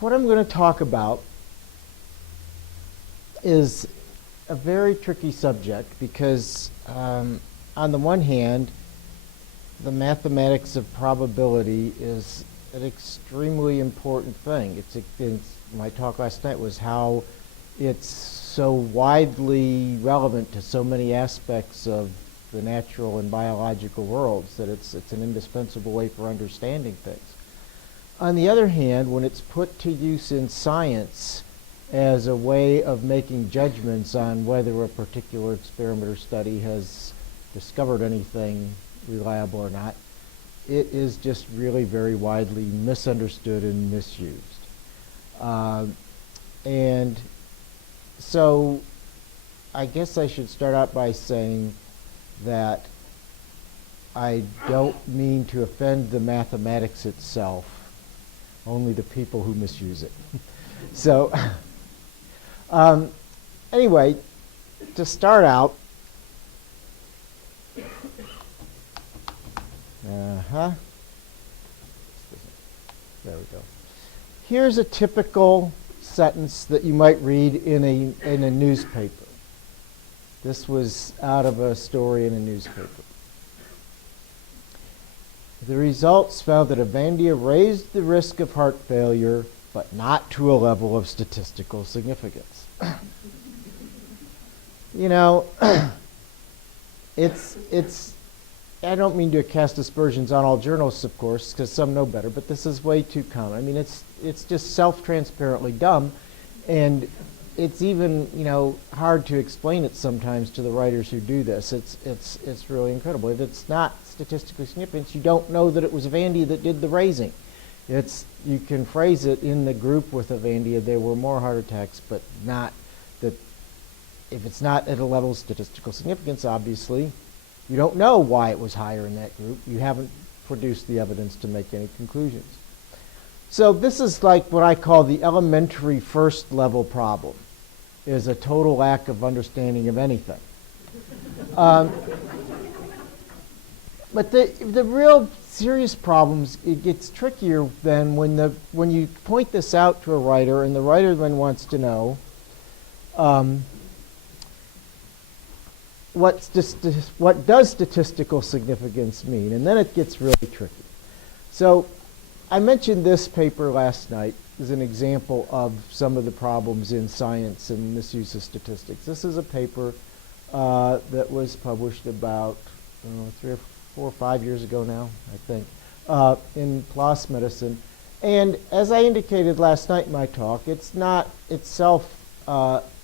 what I'm going to talk about is a very tricky subject because on the one hand, the mathematics of probability is an extremely important thing. My talk last night was how it's so widely relevant to so many aspects of the natural and biological worlds that it's an indispensable way for understanding things. On the other hand, when it's put to use in science as a way of making judgments on whether a particular experiment or study has discovered anything reliable or not, it is just really very widely misunderstood and misused. And so I guess I should start out by saying that I don't mean to offend the mathematics itself, only the people who misuse it. So anyway, to start out, there we go. Here's a typical sentence that you might read in a newspaper. This was out of a story in a newspaper. The results found that Avandia raised the risk of heart failure, but not to a level of statistical significance. You know, it's. I don't mean to cast aspersions on all journalists, of course, because some know better, but this is way too common. I mean, it's just self-transparently dumb, and it's even, you know, hard to explain it sometimes to the writers who do this. It's really incredible. If it's not statistically significant, you don't know that it was Avandia that did the raising. You can phrase it in the group with Avandia, there were more heart attacks, but not that. If it's not at a level of statistical significance, obviously, you don't know why it was higher in that group. You haven't produced the evidence to make any conclusions. So this is like what I call the elementary first level problem, is a total lack of understanding of anything. But the real serious problems, it gets trickier than when you point this out to a writer and the writer then wants to know what does statistical significance mean? And then it gets really tricky. So I mentioned this paper last night as an example of some of the problems in science and misuse of statistics. This is a paper that was published about 3 or 4 or 5 years ago now, I think, in PLOS Medicine. And as I indicated last night in my talk, it's not itself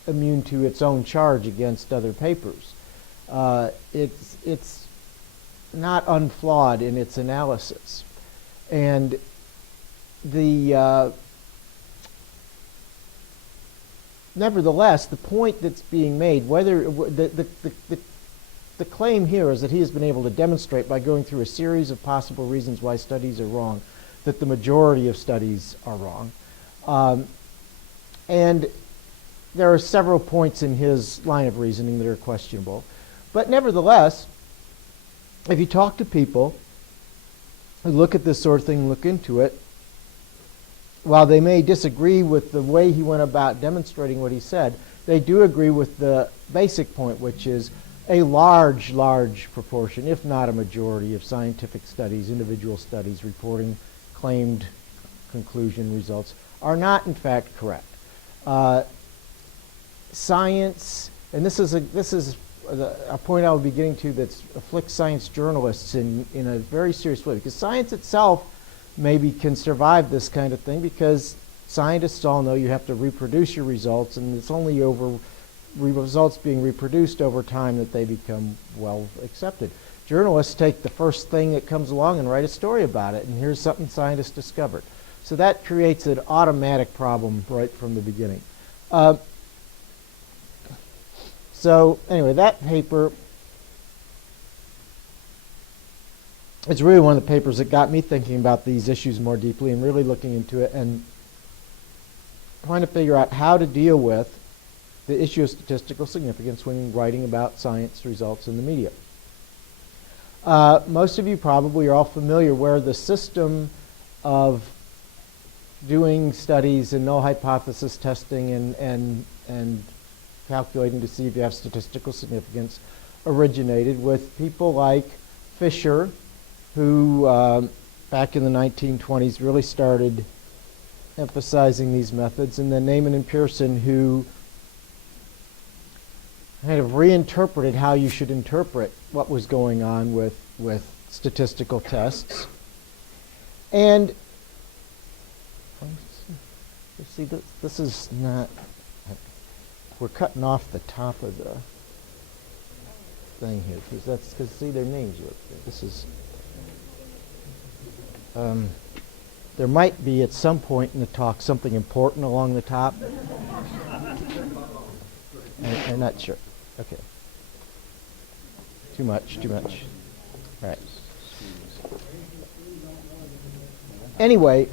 immune to its own charge against other papers. It's not unflawed in its analysis, and nevertheless, the point that's being made, whether the claim here is that he has been able to demonstrate by going through a series of possible reasons why studies are wrong, that the majority of studies are wrong, and there are several points in his line of reasoning that are questionable. But nevertheless, if you talk to people who look at this sort of thing, look into it, while they may disagree with the way he went about demonstrating what he said, they do agree with the basic point, which is a large proportion, if not a majority, of scientific studies, individual studies reporting claimed conclusion results are not in fact correct. Science, and this is a point I will be getting to that afflicts science journalists in a very serious way, because science itself maybe can survive this kind of thing, because scientists all know you have to reproduce your results, and it's only over results being reproduced over time that they become well accepted. Journalists take the first thing that comes along and write a story about it, and here's something scientists discovered. So that creates an automatic problem right from the beginning. So anyway, that paper is really one of the papers that got me thinking about these issues more deeply and really looking into it and trying to figure out how to deal with the issue of statistical significance when writing about science results in the media. Most of you probably are all familiar where the system of doing studies and null hypothesis testing and calculating to see if you have statistical significance originated with people like Fisher, who back in the 1920s really started emphasizing these methods, and then Neyman and Pearson, who kind of reinterpreted how you should interpret what was going on with statistical tests. And see, this is not, we're cutting off the top of the thing here, because see, their names are up there. This is, there might be at some point in the talk something important along the top. I'm not sure. Okay. Too much. All right. Anyway,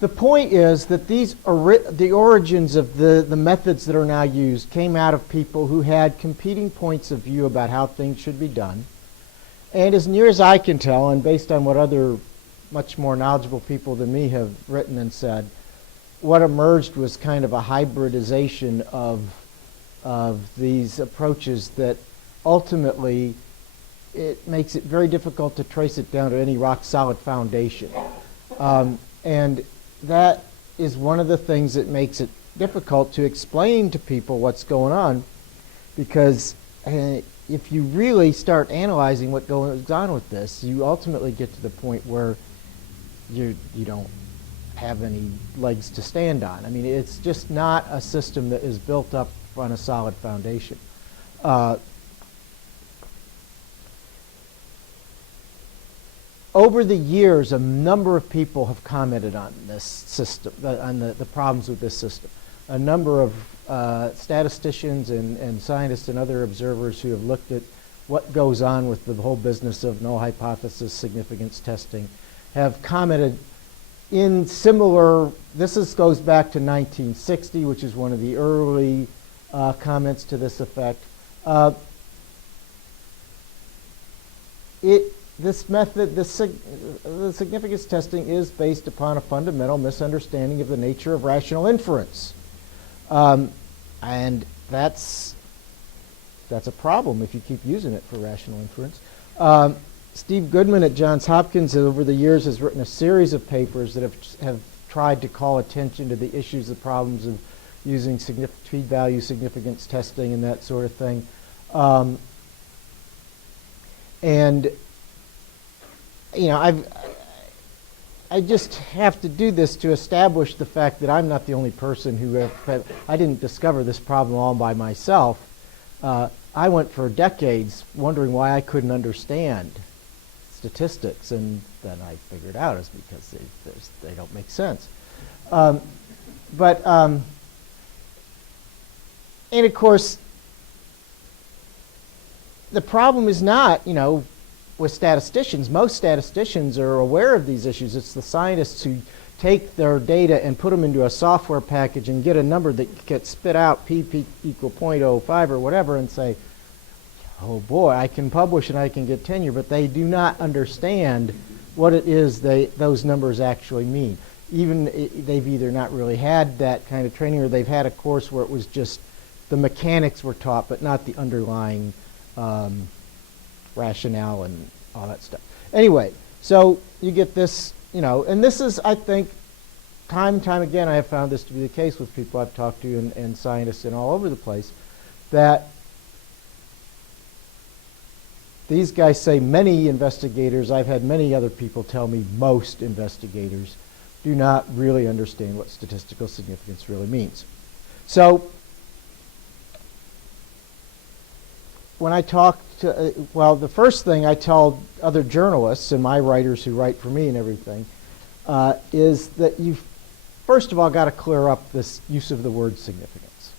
the point is that the origins of the methods that are now used came out of people who had competing points of view about how things should be done. And as near as I can tell, and based on what other much more knowledgeable people than me have written and said, what emerged was kind of a hybridization of these approaches that ultimately it makes it very difficult to trace it down to any rock-solid foundation. And that is one of the things that makes it difficult to explain to people what's going on, because if you really start analyzing what goes on with this, you ultimately get to the point where you don't have any legs to stand on. I mean, it's just not a system that is built up on a solid foundation. Over the years, a number of people have commented on this system, on the problems with this system. A number of statisticians and scientists and other observers who have looked at what goes on with the whole business of null hypothesis significance testing have commented in similar, goes back to 1960, which is one of the early comments to this effect. This method, the significance testing is based upon a fundamental misunderstanding of the nature of rational inference. And that's a problem if you keep using it for rational inference. Steve Goodman at Johns Hopkins over the years has written a series of papers that have tried to call attention to the issues, the problems of using p-value significance testing and that sort of thing. And you know, I just have to do this to establish the fact that I'm not the only person who I didn't discover this problem all by myself. I went for decades wondering why I couldn't understand statistics, and then I figured out it's because they don't make sense. And of course, the problem is not, you know, with statisticians. Most statisticians are aware of these issues. It's the scientists who take their data and put them into a software package and get a number that gets spit out, p equal 0.05 or whatever, and say, oh boy, I can publish and I can get tenure, but they do not understand what it is those numbers actually mean. Even they've either not really had that kind of training, or they've had a course where it was just the mechanics were taught, but not the underlying rationale and all that stuff. Anyway, so you get this, you know, and this is, I think, time and time again, I have found this to be the case with people I've talked to and scientists and all over the place, that these guys say many investigators, I've had many other people tell me most investigators do not really understand what statistical significance really means. So when I talk to, well, the first thing I tell other journalists and my writers who write for me and everything is that you've first of all got to clear up this use of the word significance.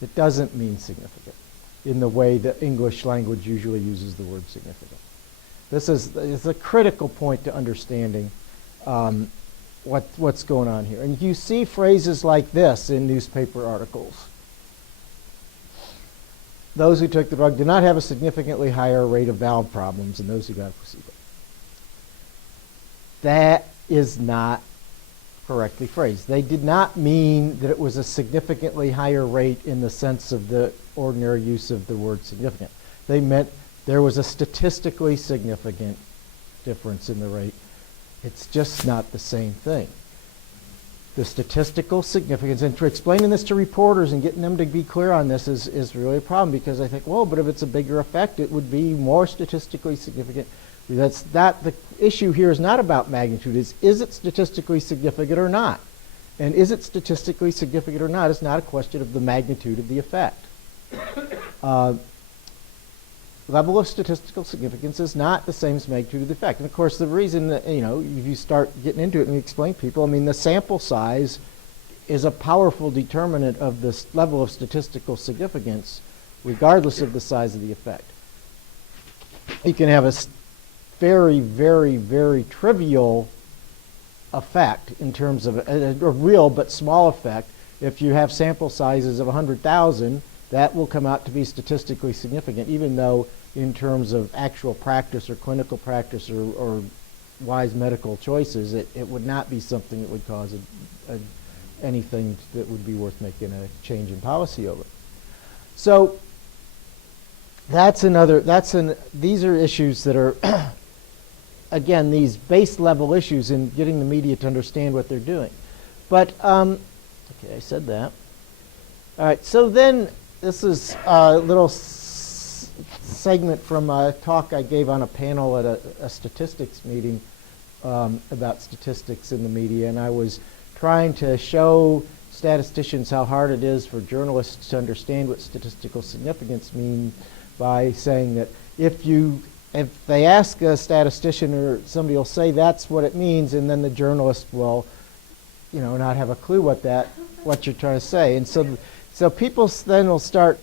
It doesn't mean significant in the way the English language usually uses the word significant. This is a critical point to understanding what's going on here. And you see phrases like this in newspaper articles. Those who took the drug did not have a significantly higher rate of valve problems than those who got a placebo. That is not correctly phrased. They did not mean that it was a significantly higher rate in the sense of the ordinary use of the word significant. They meant there was a statistically significant difference in the rate. It's just not the same thing. The statistical significance, and explaining this to reporters and getting them to be clear on this is really a problem, because I think, well, but if it's a bigger effect, it would be more statistically significant. That's not the issue here. Is not about magnitude. Is it statistically significant or not? And is it statistically significant or not? It's not a question of the magnitude of the effect. Level of statistical significance is not the same as magnitude of the effect. And of course, the reason that, if you start getting into it and you explain to people, the sample size is a powerful determinant of this level of statistical significance, regardless of the size of the effect. You can have a very, very, very trivial effect in terms of a real but small effect. If you have sample sizes of 100,000, that will come out to be statistically significant, even though in terms of actual practice or clinical practice or wise medical choices, it would not be something that would cause anything that would be worth making a change in policy over. So these are issues that are, again, these base level issues in getting the media to understand what they're doing. But, okay, I said that. All right, so then this is a little segment from a talk I gave on a panel at a statistics meeting about statistics in the media, and I was trying to show statisticians how hard it is for journalists to understand what statistical significance means by saying that if they ask a statistician, or somebody will say that's what it means, and then the journalist will not have a clue what you're trying to say. And so people then will start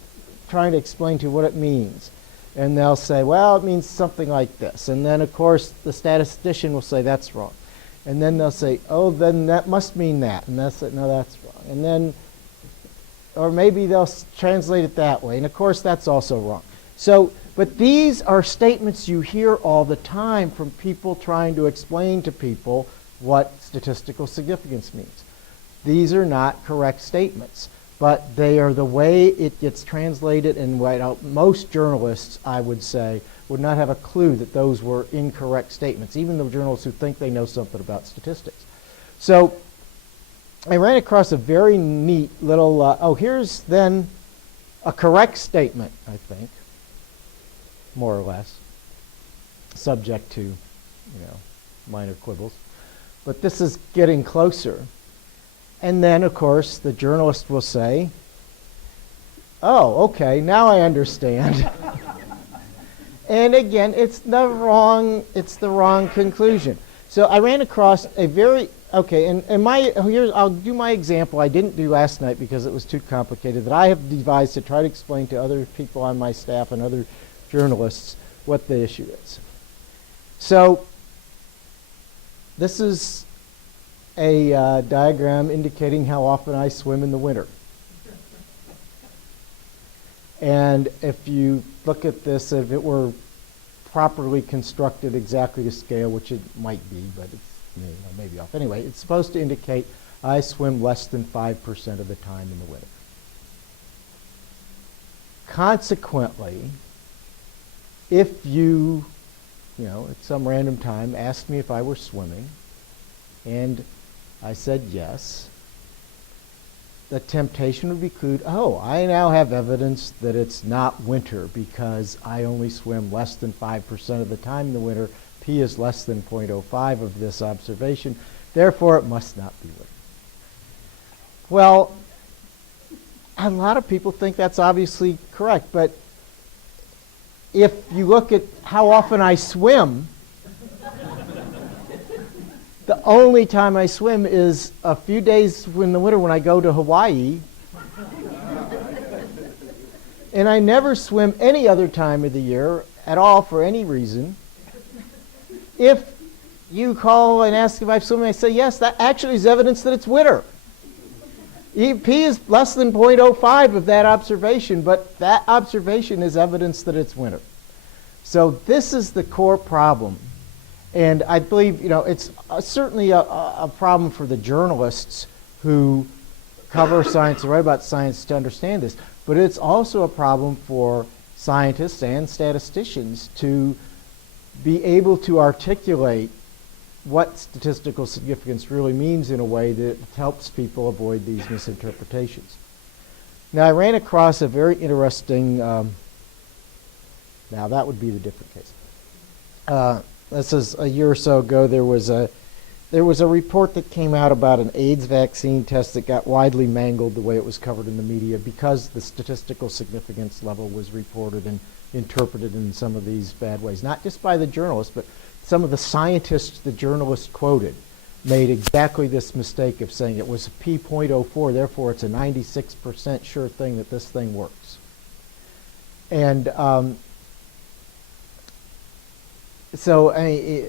trying to explain to you what it means. And they'll say, well, it means something like this. And then, of course, the statistician will say, that's wrong. And then they'll say, oh, then that must mean that. And they'll say, no, that's wrong. And then, or maybe they'll translate it that way. And, of course, that's also wrong. So, but these are statements you hear all the time from people trying to explain to people what statistical significance means. These are not correct statements, but they are the way it gets translated, and most journalists, I would say, would not have a clue that those were incorrect statements, even the journalists who think they know something about statistics. So I ran across a very neat little, here's then a correct statement, I think, more or less, subject to, minor quibbles. But this is getting closer. And then, of course, the journalist will say, oh, okay, now I understand. And again, it's the wrong conclusion. So I ran across a very, and I'll do my example I didn't do last night because it was too complicated, that I have devised to try to explain to other people on my staff and other journalists what the issue is. So this is a diagram indicating how often I swim in the winter. And if you look at this, if it were properly constructed exactly to scale, which it might be, but it's maybe off. Anyway, it's supposed to indicate I swim less than 5% of the time in the winter. Consequently, if you, at some random time asked me if I were swimming, and I said yes, the temptation would be, I now have evidence that it's not winter because I only swim less than 5% of the time in the winter. P is less than 0.05 of this observation. Therefore, it must not be winter. Well, a lot of people think that's obviously correct, but if you look at how often I swim, the only time I swim is a few days in the winter when I go to Hawaii. And I never swim any other time of the year at all for any reason. If you call and ask if I'm swimming, I say yes, that actually is evidence that it's winter. P is less than 0.05 of that observation, but that observation is evidence that it's winter. So this is the core problem. And I believe, it's certainly a problem for the journalists who cover science and write about science to understand this. But it's also a problem for scientists and statisticians to be able to articulate what statistical significance really means in a way that helps people avoid these misinterpretations. Now, I ran across a very interesting, now that would be the different case. This is a year or so ago. There was a report that came out about an AIDS vaccine test that got widely mangled the way it was covered in the media because the statistical significance level was reported and interpreted in some of these bad ways. Not just by the journalists, but some of the scientists the journalists quoted made exactly this mistake of saying it was a p.04, therefore it's a 96% sure thing that this thing works. And so I mean,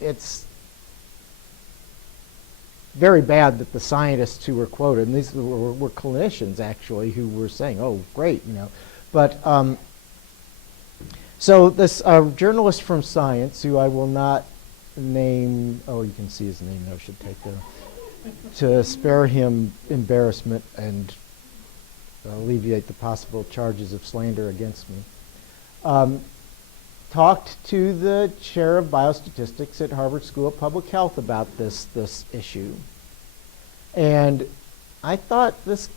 it's very bad that the scientists who were quoted, and these were clinicians actually, who were saying, "Oh, great," But so this journalist from Science, who I will not name, oh, you can see his name. I should take to spare him embarrassment and alleviate the possible charges of slander against me. Talked to the chair of biostatistics at Harvard School of Public Health about this issue, and I thought this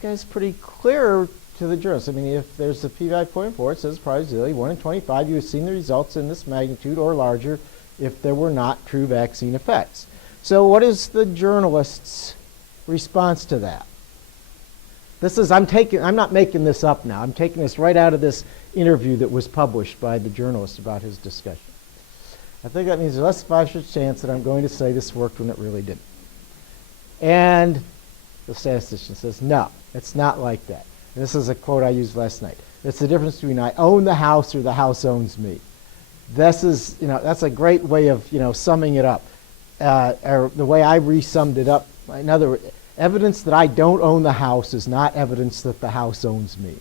guy's pretty clear to the journalists. I mean, if there's a p-value 0.4, it says probability 1 in 25, you have seen the results in this magnitude or larger if there were not true vaccine effects. So, what is the journalist's response to that? I'm not making this up now. I'm taking this right out of this interview that was published by the journalist about his discussion. I think that means there's less than 5% chance that I'm going to say this worked when it really didn't. And the statistician says, no, it's not like that. And this is a quote I used last night. It's the difference between I own the house or the house owns me. This is, that's a great way of, summing it up. Or the way I re-summed it up, in other words, evidence that I don't own the house is not evidence that the house owns me.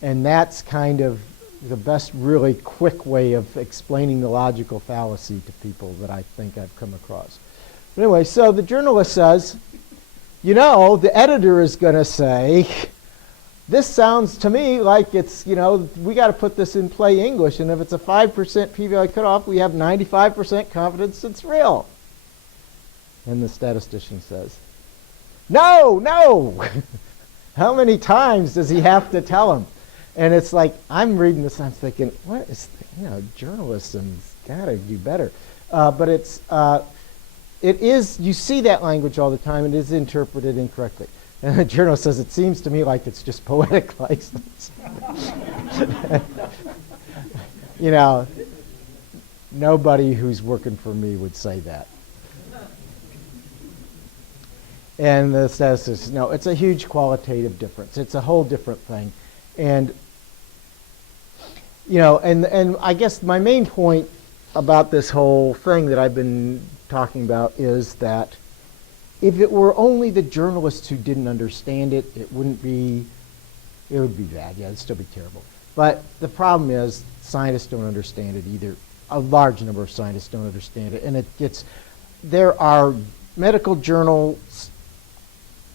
And that's kind of the best really quick way of explaining the logical fallacy to people that I think I've come across. But anyway, so the journalist says, the editor is going to say, this sounds to me like it's, we got to put this in plain English, and if it's a 5% p-value cutoff, we have 95% confidence it's real. And the statistician says, no! How many times does he have to tell him? And it's like, I'm reading this, I'm thinking, what is, journalism's got to do better. But it is, you see that language all the time, and it is interpreted incorrectly. And the journalist says, it seems to me like it's just poetic license. Nobody who's working for me would say that. And the statistician, no, it's a huge qualitative difference. It's a whole different thing. And, and I guess my main point about this whole thing that I've been talking about is that if it were only the journalists who didn't understand it, it would be bad. Yeah, it'd still be terrible. But the problem is scientists don't understand it either. A large number of scientists don't understand it. And there are medical journals,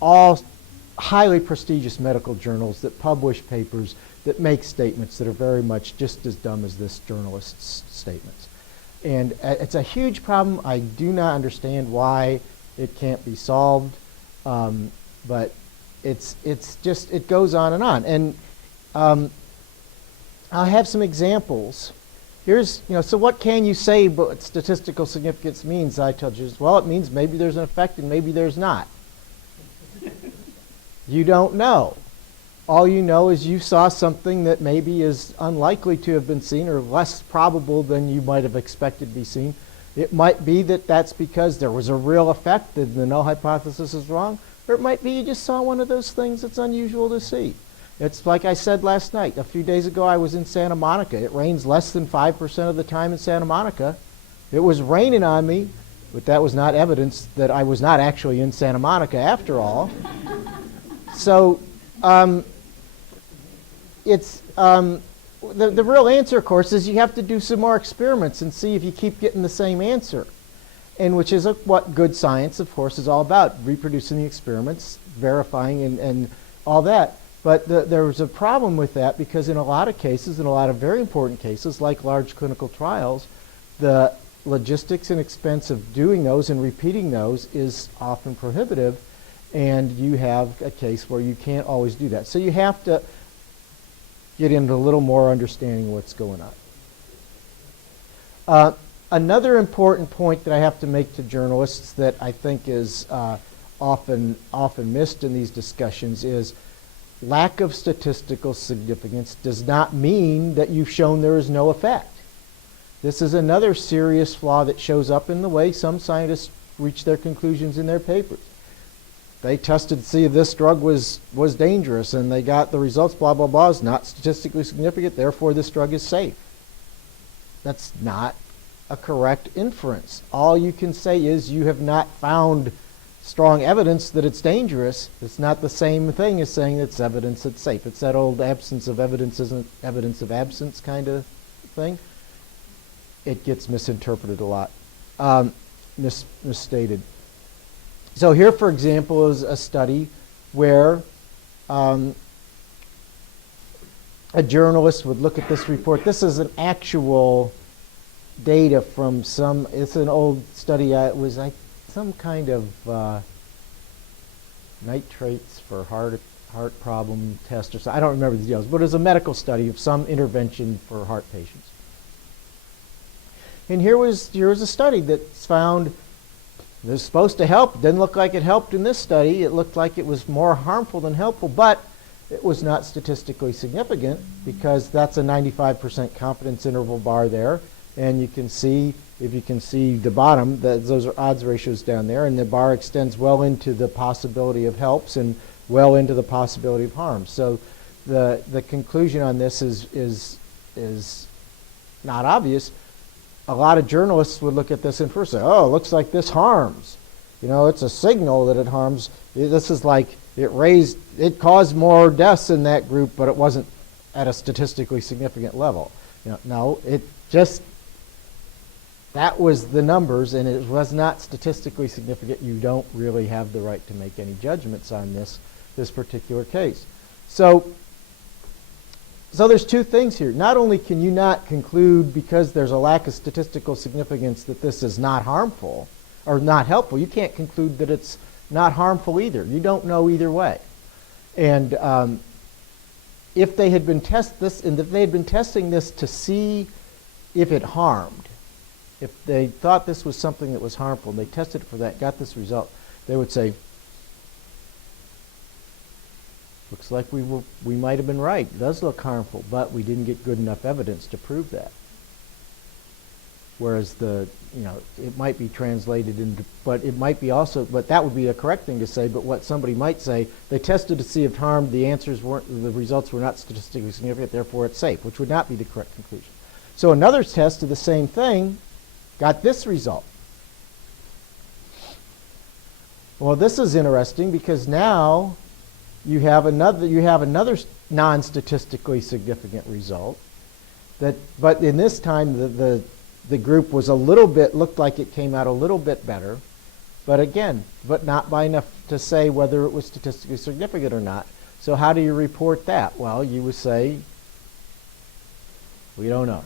all highly prestigious medical journals, that publish papers that make statements that are very much just as dumb as this journalist's statements. And it's a huge problem. I do not understand why it can't be solved, but it's just, it goes on and on. And I'll have some examples. Here's, so what can you say what statistical significance means? I told you, well, it means maybe there's an effect and maybe there's not. You don't know. All you know is you saw something that maybe is unlikely to have been seen or less probable than you might have expected to be seen. It might be that that's because there was a real effect and the null hypothesis is wrong, or it might be you just saw one of those things that's unusual to see. It's like I said last night. A few days ago I was in Santa Monica. It rains less than 5% of the time in Santa Monica. It was raining on me, but that was not evidence that I was not actually in Santa Monica after all. So the real answer, of course, is you have to do some more experiments and see if you keep getting the same answer. And which is what good science, of course, is all about, reproducing the experiments, verifying, and all that. But there was a problem with that because in a lot of cases, in a lot of very important cases, like large clinical trials, the logistics and expense of doing those and repeating those is often prohibitive, and you have a case where you can't always do that. So you have to get into a little more understanding of what's going on. Another important point that I have to make to journalists that I think is often missed in these discussions is lack of statistical significance does not mean that you've shown there is no effect. This is another serious flaw that shows up in the way some scientists reach their conclusions in their papers. They tested to see if this drug was dangerous, and they got the results, blah, blah, blah, is not statistically significant, therefore this drug is safe. That's not a correct inference. All you can say is you have not found strong evidence that it's dangerous. It's not the same thing as saying it's evidence it's safe. It's that old absence of evidence isn't evidence of absence kind of thing. It gets misinterpreted a lot, misstated. So here, for example, is a study where a journalist would look at this report. This is an actual data from it's an old study. It was some kind of nitrates for heart problem test or something. I don't remember the details, but it was a medical study of some intervention for heart patients. And here was a study that's found it was supposed to help. It didn't look like it helped in this study. It looked like it was more harmful than helpful, but it was not statistically significant because that's a 95% confidence interval bar there. And you can see, if you can see the bottom, those are odds ratios down there, and the bar extends well into the possibility of helps and well into the possibility of harms. So the conclusion on this is not obvious. A lot of journalists would look at this and first say, oh, it looks like this harms. You know, it's a signal that it harms. This is like it caused more deaths in that group, but it wasn't at a statistically significant level. You know, no, it just, that was the numbers, and it was not statistically significant. You don't really have the right to make any judgments on this particular case. So there's two things here. Not only can you not conclude because there's a lack of statistical significance that this is not harmful or not helpful, you can't conclude that it's not harmful either. You don't know either way. And if they had been testing this to see if it harmed, if they thought this was something that was harmful and they tested it for that, got this result, they would say, looks like we might have been right. It does look harmful, but we didn't get good enough evidence to prove that. Whereas it might be translated into, but it might be also, but that would be a correct thing to say. But what somebody might say, they tested to see if harmed, the results were not statistically significant, therefore it's safe, which would not be the correct conclusion. So another test of the same thing got this result. Well, this is interesting because now you have another non-statistically significant result. But in this time, the group was looked like it came out a little bit better, but not by enough to say whether it was statistically significant or not. So how do you report that? Well, you would say, we don't know.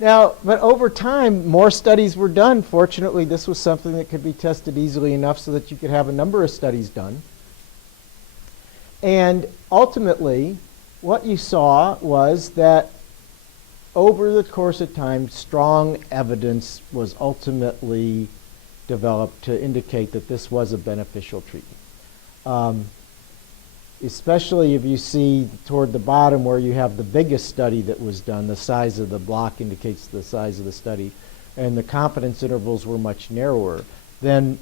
Now, but over time, more studies were done. Fortunately, this was something that could be tested easily enough so that you could have a number of studies done. And ultimately, what you saw was that over the course of time, strong evidence was ultimately developed to indicate that this was a beneficial treatment. Especially if you see toward the bottom where you have the biggest study that was done, the size of the block indicates the size of the study, and the confidence intervals were much narrower, then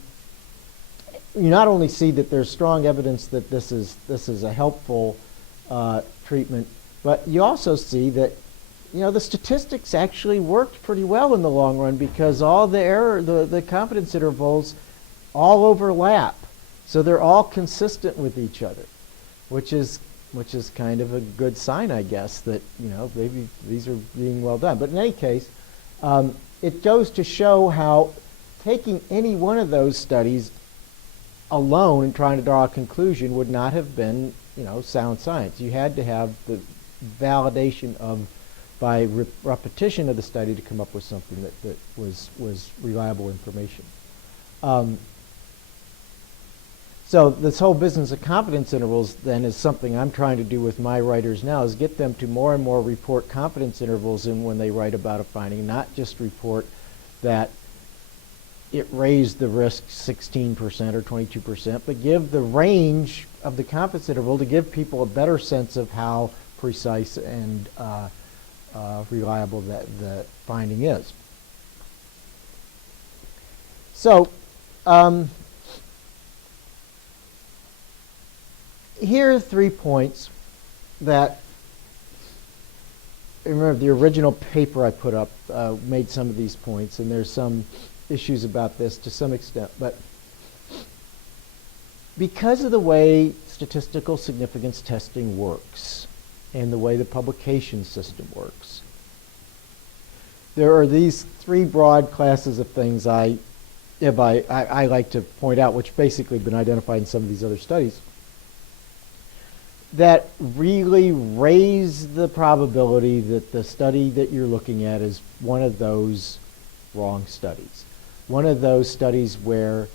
you not only see that there's strong evidence that this is a helpful treatment, but you also see that the statistics actually worked pretty well in the long run because all the confidence intervals all overlap. So they're all consistent with each other, which is which is kind of a good sign, I guess, that, you know, maybe these are being well done. But in any case, it goes to show how taking any one of those studies alone and trying to draw a conclusion would not have been, you know, sound science. You had to have the validation of, by repetition of the study, to come up with something that was reliable information. So this whole business of confidence intervals then is something I'm trying to do with my writers now, is get them to more and more report confidence intervals in when they write about a finding, not just report that it raised the risk 16% or 22%, but give the range of the confidence interval to give people a better sense of how precise and reliable that the finding is. So here are 3 points that, remember the original paper I put up made some of these points, and there's some issues about this to some extent, but because of the way statistical significance testing works and the way the publication system works, there are these 3 broad classes of things I like to point out, which basically have been identified in some of these other studies, that really raise the probability that the study that you're looking at is one of those wrong studies. One of those studies where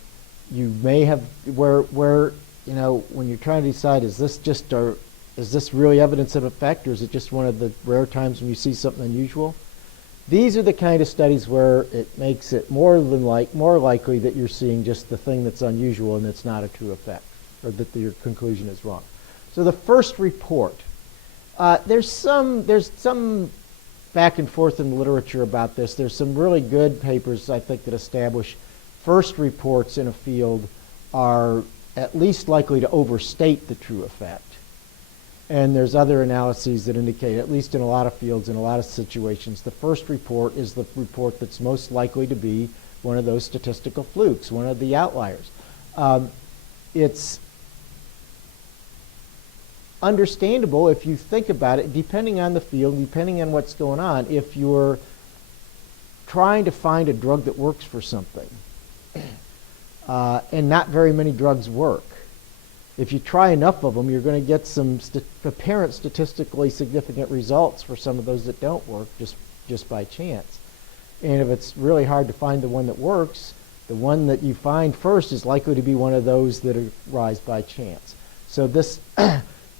you may have, where you know, when you're trying to decide, is this really evidence of effect, or is it just one of the rare times when you see something unusual? These are the kind of studies where it makes it more likely that you're seeing just the thing that's unusual and it's not a true effect, or that your conclusion is wrong. So the first report, there's some back and forth in the literature about this. There's some really good papers, I think, that establish first reports in a field are at least likely to overstate the true effect. And there's other analyses that indicate, at least in a lot of fields, in a lot of situations, the first report is the report that's most likely to be one of those statistical flukes, one of the outliers. It's understandable if you think about it, depending on the field, depending on what's going on. If you're trying to find a drug that works for something, and not very many drugs work, if you try enough of them, you're going to get some apparent statistically significant results for some of those that don't work just by chance. And if it's really hard to find the one that works, the one that you find first is likely to be one of those that arise by chance. So this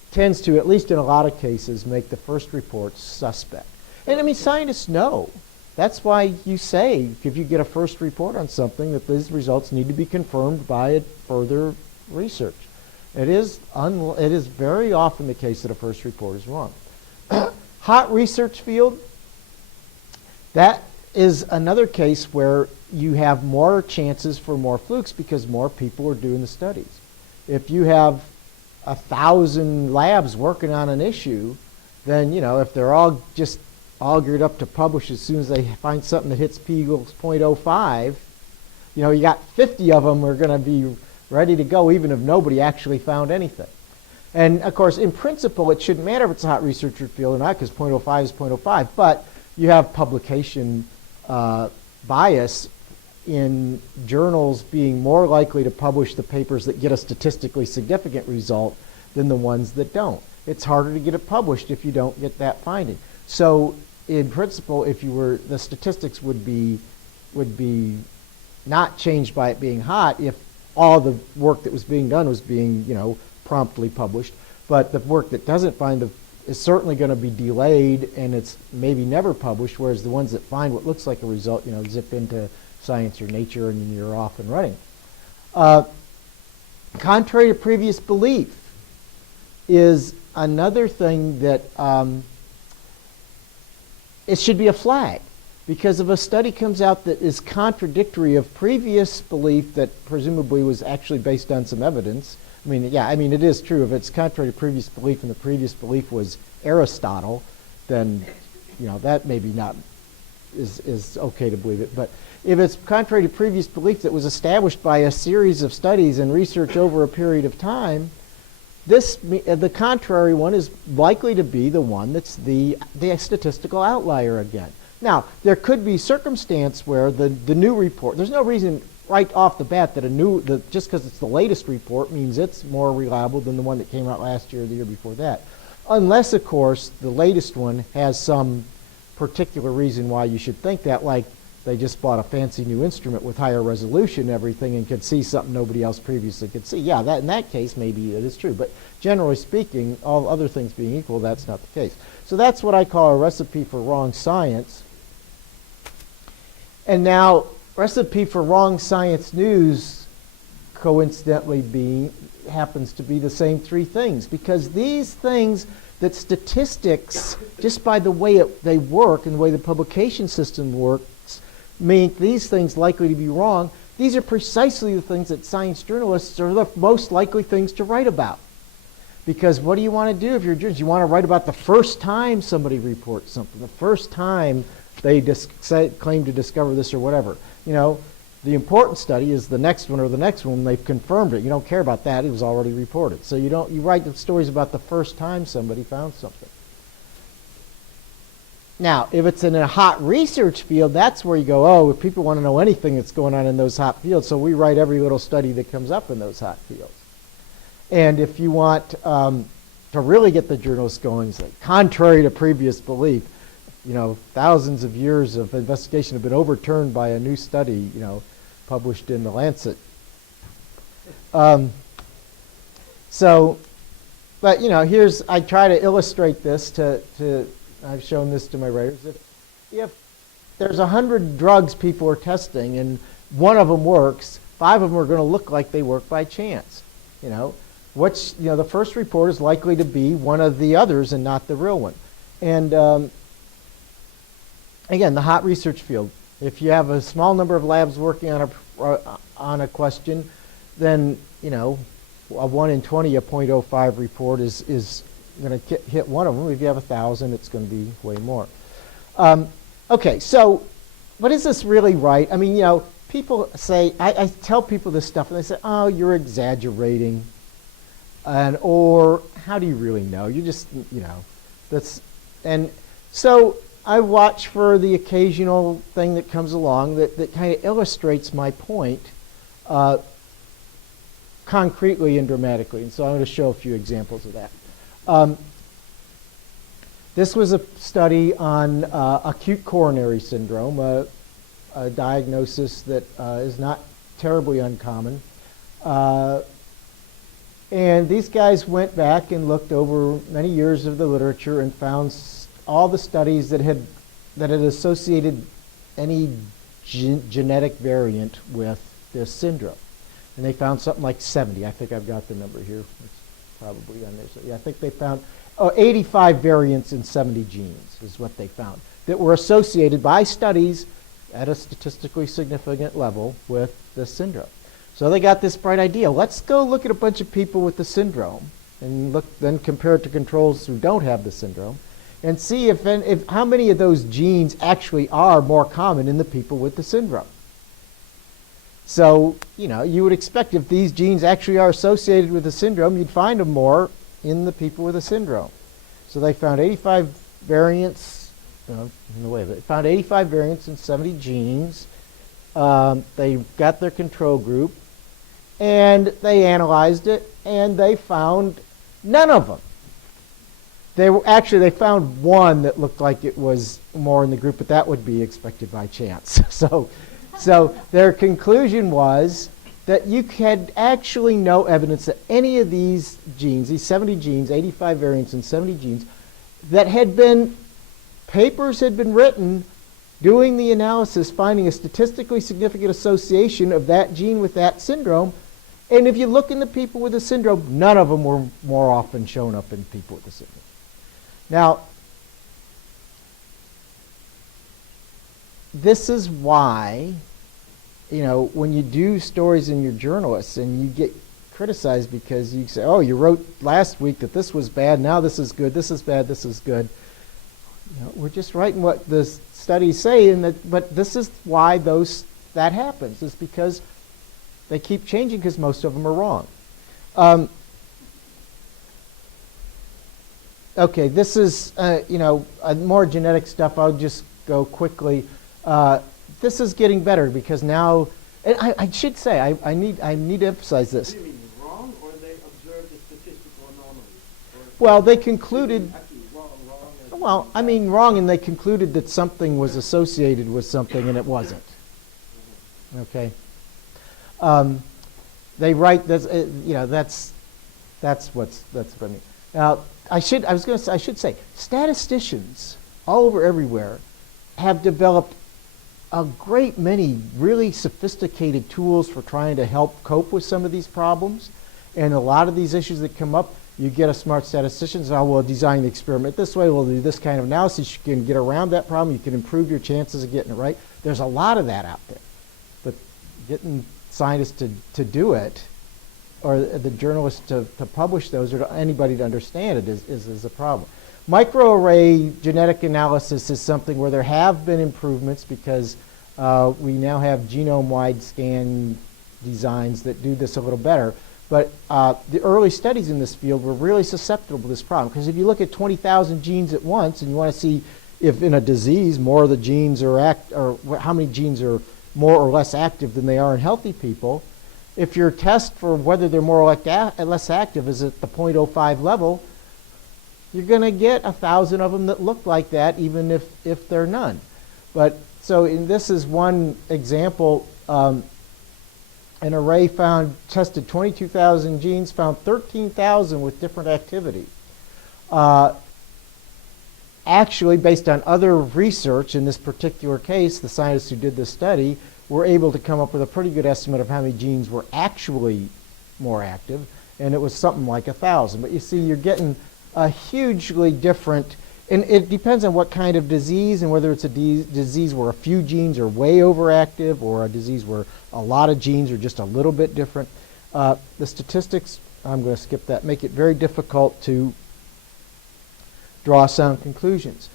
tends to, at least in a lot of cases, make the first report suspect. And I mean, scientists know. That's why you say, if you get a first report on something, that these results need to be confirmed by further research. It is very often the case that a first report is wrong. Hot research field, that is another case where you have more chances for more flukes because more people are doing the studies. If you have 1,000 labs working on an issue, then, you know, if they're all geared up to publish as soon as they find something that hits p equals 0.05, you know, you got 50 of them are going to be ready to go even if nobody actually found anything. And of course, in principle, it shouldn't matter if it's a hot research field or not, because 0.05 is 0.05, but you have publication bias in journals being more likely to publish the papers that get a statistically significant result than the ones that don't. It's harder to get it published if you don't get that finding. So in principle, if you were, the statistics would be not changed by it being hot if all the work that was being done was being, you know, promptly published. But the work that doesn't find is certainly going to be delayed, and it's maybe never published, whereas the ones that find what looks like a result, you know, zip into Science or Nature and you're off and running. Contrary to previous belief is another thing that it should be a flag, because if a study comes out that is contradictory of previous belief that presumably was actually based on some evidence, I mean, yeah, I mean, it is true. If it's contrary to previous belief and the previous belief was Aristotle, then, you know, that maybe not is okay to believe it. But if it's contrary to previous belief that was established by a series of studies and research over a period of time, The contrary one is likely to be the one that's the statistical outlier again. Now, there could be circumstance where the new report, there's no reason right off the bat that just because it's the latest report means it's more reliable than the one that came out last year or the year before that. Unless, of course, the latest one has some particular reason why you should think that, like they just bought a fancy new instrument with higher resolution and everything and could see something nobody else previously could see. Yeah, in that case, maybe it is true. But generally speaking, all other things being equal, that's not the case. So that's what I call a recipe for wrong science. And now, recipe for wrong science news, coincidentally, happens to be the same three things. Because these things that statistics, just by the way they work and the way the publication system works, make these things likely to be wrong. These are precisely the things that science journalists are the most likely things to write about. Because what do you want to do if you're a journalist? You want to write about the first time somebody reports something, the first time they claim to discover this or whatever. You know, the important study is the next one or the next one. They've confirmed it. You don't care about that. It was already reported. So you write the stories about the first time somebody found something. Now, if it's in a hot research field, that's where you go, oh, if people want to know anything that's going on in those hot fields, so we write every little study that comes up in those hot fields. And if you want to really get the journalists going, say, contrary to previous belief, you know, thousands of years of investigation have been overturned by a new study, you know, published in The Lancet. But, you know, I try to illustrate this I've shown this to my writers. If there's 100 drugs people are testing and one of them works, 5 of them are going to look like they work by chance. You know, the first report is likely to be one of the others and not the real one. And again, the hot research field. If you have a small number of labs working on a question, then, you know, a 1 in 20, a 0.05 report is going to hit one of them. If you have 1,000, it's going to be way more. Okay, so what is this really right? I mean, you know, people say, I tell people this stuff, and they say, oh, you're exaggerating. Or how do you really know? You just, you know, and so I watch for the occasional thing that comes along that kind of illustrates my point concretely and dramatically. And so I'm going to show a few examples of that. This was a study on acute coronary syndrome, a diagnosis that is not terribly uncommon. And these guys went back and looked over many years of the literature and found all the studies that had associated any genetic variant with this syndrome. And they found something like 70. I think I've got the number here. It's probably on there. So, yeah, I think they found 85 variants in 70 genes is what they found that were associated by studies at a statistically significant level with this syndrome. So they got this bright idea. Let's go look at a bunch of people with the syndrome and then compare it to controls who don't have the syndrome and see if how many of those genes actually are more common in the people with the syndrome. So, you know, you would expect if these genes actually are associated with the syndrome, you'd find them more in the people with the syndrome. So they found 85 variants, they found 85 variants in 70 genes. They got their control group, and they analyzed it, and they found none of them. They found one that looked like it was more in the group, but that would be expected by chance. So their conclusion was that you had actually no evidence that any of these genes, these 70 genes, 85 variants in 70 genes, that papers had been written doing the analysis, finding a statistically significant association of that gene with that syndrome. And if you look in the people with the syndrome, none of them were more often shown up in people with the syndrome. Now, this is why, you know, when you do stories in your journalists and you get criticized because you say, oh, you wrote last week that this was bad, now this is good, this is bad, this is good. You know, we're just writing what the studies say, but this is why that happens, is because they keep changing because most of them are wrong. Okay, this is, more genetic stuff. I'll just go quickly. This is getting better because now, and I should say, I need to emphasize this. Do you mean wrong, or they observed a statistical anomaly? Well, they concluded, Wrong wrong, and they concluded that something was associated with something and it wasn't. Okay. They write that's what I mean. Now, I should say, statisticians all over everywhere have developed a great many really sophisticated tools for trying to help cope with some of these problems. And a lot of these issues that come up, you get a smart statistician, so we'll design the experiment this way, we'll do this kind of analysis, you can get around that problem, you can improve your chances of getting it right. There's a lot of that out there. But getting scientists to do it, or the journalists to publish those, or to anybody to understand it is a problem. Microarray genetic analysis is something where there have been improvements because we now have genome-wide scan designs that do this a little better. But the early studies in this field were really susceptible to this problem, because if you look at 20,000 genes at once and you want to see if in a disease more of the genes are or how many genes are more or less active than they are in healthy people, if your test for whether they're more or less active is at the 0.05 level, you're going to get 1,000 of them that look like that, even if they're none. But so this is one example. An array tested 22,000 genes, found 13,000 with different activity. Actually, based on other research in this particular case, the scientists who did this study were able to come up with a pretty good estimate of how many genes were actually more active, and it was something like 1,000. But you see, you're getting a hugely different, and it depends on what kind of disease and whether it's a disease where a few genes are way overactive or a disease where a lot of genes are just a little bit different. The statistics, I'm going to skip that, make it very difficult to draw sound conclusions.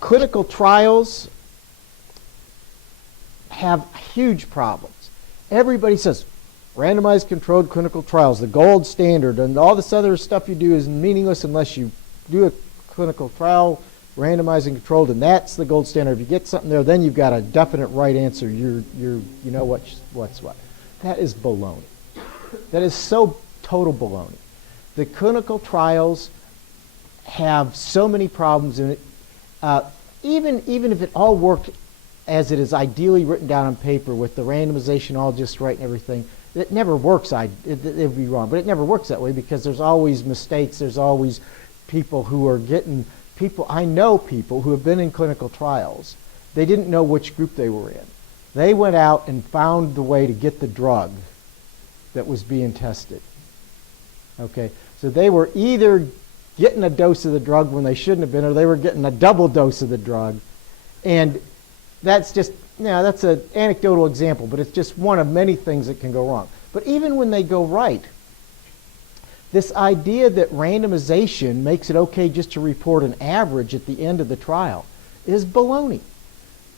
Clinical trials have huge problems. Everybody says randomized controlled clinical trials, the gold standard, and all this other stuff you do is meaningless unless you do a clinical trial, randomized and controlled, and that's the gold standard. If you get something there, then you've got a definite right answer. You know what's what. That is baloney. That is so total baloney. The clinical trials have so many problems in it. Even if it all worked as it is ideally written down on paper with the randomization all just right and everything, it never works. It would be wrong, but it never works that way because there's always mistakes. There's always people who are getting I know people who have been in clinical trials. They didn't know which group they were in. They went out and found the way to get the drug that was being tested. Okay, so they were either getting a dose of the drug when they shouldn't have been, or they were getting a double dose of the drug. And that's just, that's an anecdotal example, but it's just one of many things that can go wrong. But even when they go right, this idea that randomization makes it okay just to report an average at the end of the trial is baloney.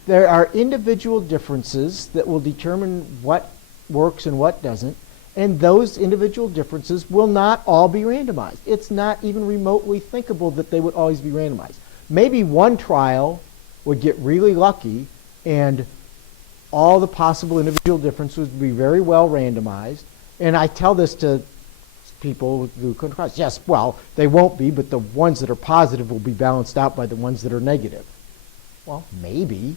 There are individual differences that will determine what works and what doesn't, and those individual differences will not all be randomized. It's not even remotely thinkable that they would always be randomized. Maybe one trial would get really lucky and all the possible individual differences would be very well randomized. And I tell this to people who couldn't cross. Yes, well, they won't be, but the ones that are positive will be balanced out by the ones that are negative. Well, maybe.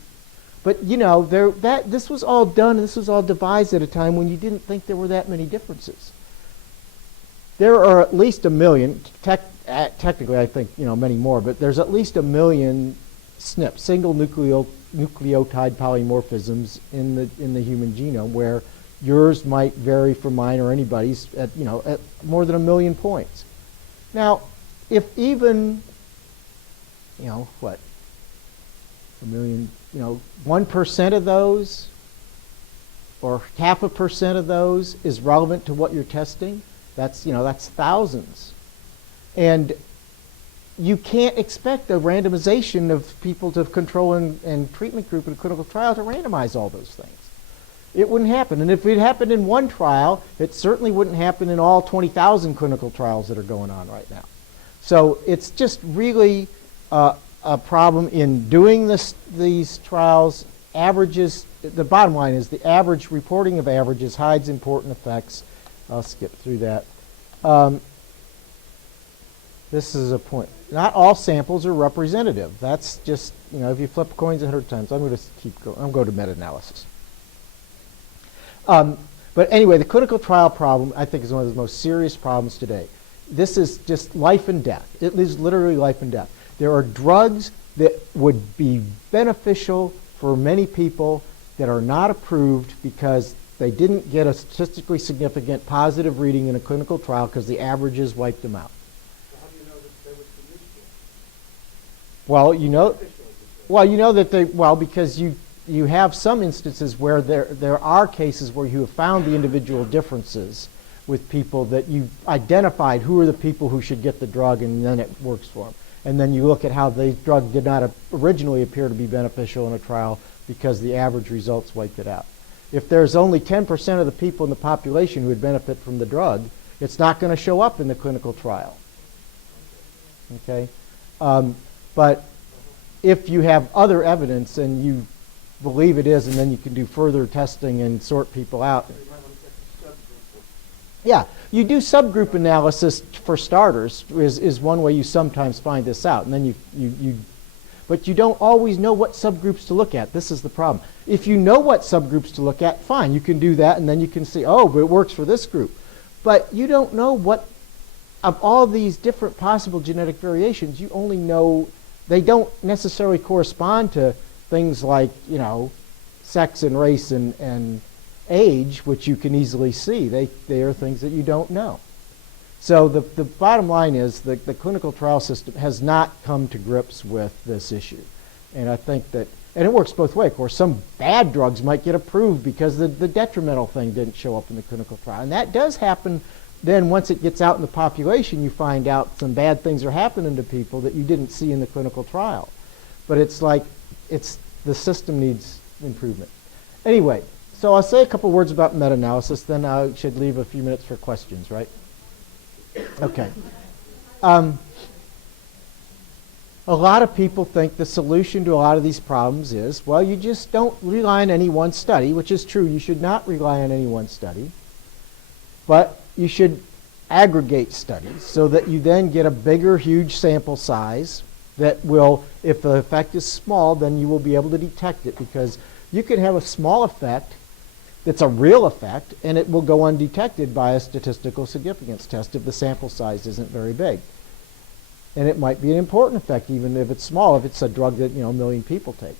But, this was all done, and this was all devised at a time when you didn't think there were that many differences. There are at least 1 million, technically I think, many more, but there's at least 1 million SNPs, single nucleotide polymorphisms in the human genome, where yours might vary from mine or anybody's at more than 1 million points. Now, if even 1% of those or 0.5% of those is relevant to what you're testing, that's thousands. And you can't expect a randomization of people to control and treatment group in a clinical trial to randomize all those things. It wouldn't happen. And if it happened in one trial, it certainly wouldn't happen in all 20,000 clinical trials that are going on right now. So it's just really a problem in doing these trials. Averages, the bottom line is the average reporting of averages hides important effects. I'll skip through that. This is a point. Not all samples are representative. That's just, if you flip coins 100 times, I'm going to keep going. I'm going to meta-analysis. But anyway, the clinical trial problem, I think, is one of the most serious problems today. This is just life and death. It is literally life and death. There are drugs that would be beneficial for many people that are not approved because they didn't get a statistically significant positive reading in a clinical trial because the averages wiped them out. So how do you know that they were useful? Because you have some instances where there are cases where you have found the individual differences with people that you identified who are the people who should get the drug, and then it works for them. And then you look at how the drug did not originally appear to be beneficial in a trial because the average results wiped it out. If there's only 10% of the people in the population who would benefit from the drug, it's not going to show up in the clinical trial. Okay? But if you have other evidence and you believe it is, and then you can do further testing and sort people out. Yeah, you do subgroup analysis for starters is one way you sometimes find this out. And then but you don't always know what subgroups to look at. This is the problem. If you know what subgroups to look at, fine, you can do that, and then you can see, oh, but it works for this group. But you don't know what, of all these different possible genetic variations, you only know they don't necessarily correspond to things like, sex and race and age, which you can easily see. They are things that you don't know. So the bottom line is the clinical trial system has not come to grips with this issue. And I think that, and it works both ways. Of course, some bad drugs might get approved because the detrimental thing didn't show up in the clinical trial. And that does happen. Then once it gets out in the population, you find out some bad things are happening to people that you didn't see in the clinical trial. But it's like, the system needs improvement. Anyway, so I'll say a couple words about meta-analysis, then I should leave a few minutes for questions, right? Okay. A lot of people think the solution to a lot of these problems is, well, you just don't rely on any one study, which is true. You should not rely on any one study. But you should aggregate studies so that you then get a bigger, huge sample size that will, if the effect is small, then you will be able to detect it, because you could have a small effect that's a real effect, and it will go undetected by a statistical significance test if the sample size isn't very big. And it might be an important effect, even if it's small, if it's a drug that a million people take.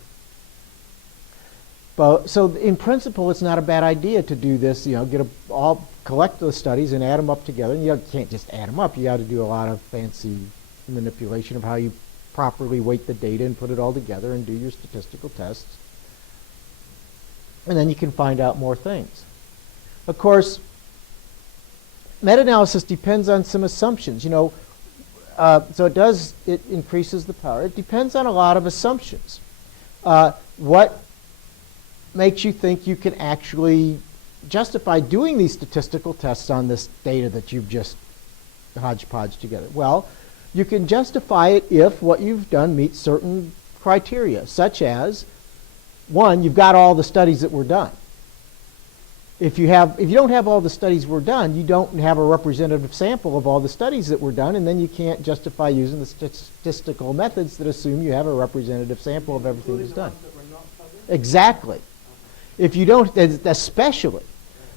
But, so in principle, it's not a bad idea to do this, collect the studies and add them up together. And you can't just add them up. You got to do a lot of fancy manipulation of how you properly weight the data and put it all together and do your statistical tests. And then you can find out more things. Of course, meta-analysis depends on some assumptions. So it increases the power. It depends on a lot of assumptions. What makes you think you can actually justify doing these statistical tests on this data that you've just hodgepodge together? Well, you can justify it if what you've done meets certain criteria, such as, one, you've got all the studies that were done. If you don't have all the studies were done, you don't have a representative sample of all the studies that were done, and then you can't justify using the statistical methods that assume you have a representative sample of everything that's done. Exactly. If you don't, especially,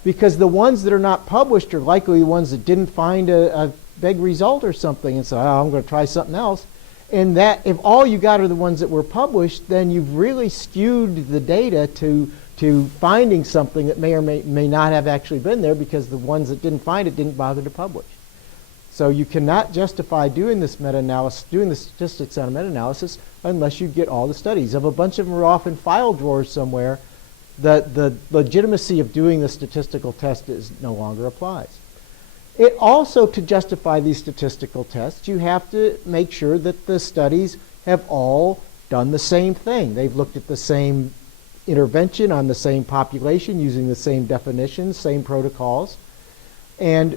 because the ones that are not published are likely the ones that didn't find a big result or something, and so, I'm going to try something else. And that, if all you got are the ones that were published, then you've really skewed the data to finding something that may or may not have actually been there, because the ones that didn't find it didn't bother to publish. So you cannot justify doing this meta-analysis, doing the statistics on a meta-analysis, unless you get all the studies. If a bunch of them are off in file drawers somewhere, the legitimacy of doing the statistical test no longer applies. It also, to justify these statistical tests, you have to make sure that the studies have all done the same thing. They've looked at the same intervention on the same population using the same definitions, same protocols. And